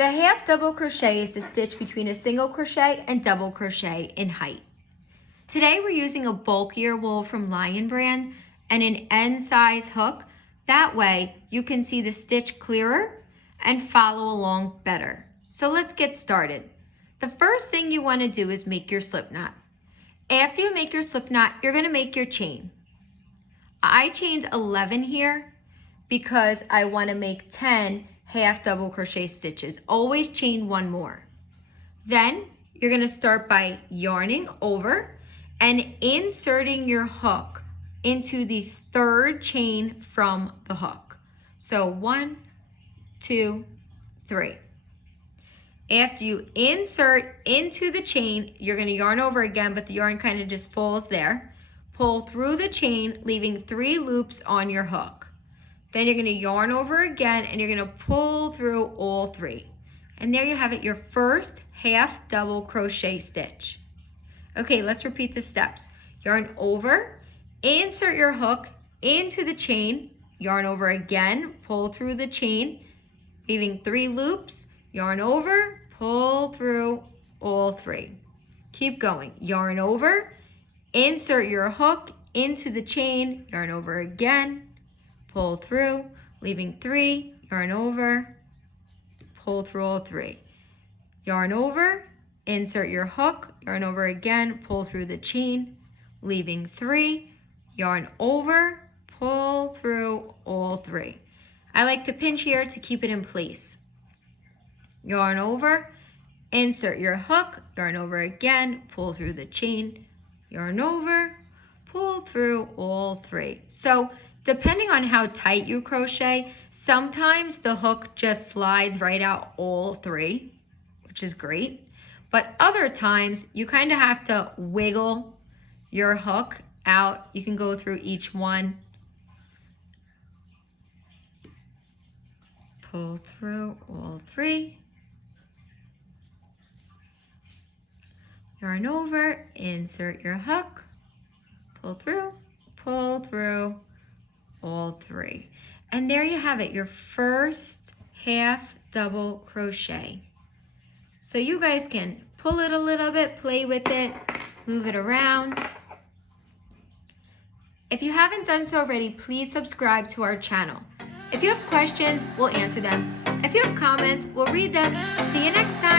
The half double crochet is the stitch between a single crochet and double crochet in height. Today we're using a bulkier wool from Lion brand and an end size hook. That way you can see the stitch clearer and follow along better. So let's get started. The first thing you want to do is make your slip knot. After you make your slip knot, you're going to make your chain. I chained 11 here because I want to make 10 half double crochet stitches. Always chain one more. Then you're going to start by yarning over and inserting your hook into the third chain from the hook. So 1, 2, 3. After you insert into the chain, you're going to yarn over again, but the yarn kind of just falls there. Pull through the chain, leaving 3 loops on your hook. Then you're going to yarn over again and you're going to pull through all 3. And there you have it, your first half double crochet stitch. Okay, let's repeat the steps. Yarn over, insert your hook into the chain, yarn over again, pull through the chain, leaving 3 loops, yarn over, pull through all 3. Keep going. Yarn over, insert your hook into the chain, yarn over again, pull through, leaving 3, yarn over, pull through all 3. Yarn over, insert your hook, yarn over again, pull through the chain, leaving 3, yarn over, pull through all 3. I like to pinch here to keep it in place. Yarn over, insert your hook, yarn over again, pull through the chain, yarn over, pull through all 3. So depending on how tight you crochet, sometimes the hook just slides right out all 3, which is great. But other times you kind of have to wiggle your hook out. You can go through each one. Pull through all 3. Yarn over, insert your hook, pull through all 3. And there you have it, your first half double crochet. So you guys can pull it a little bit, play with it, move it around. If you haven't done so already, please subscribe to our channel. If you have questions, we'll answer them. If you have comments, we'll read them. See you next time.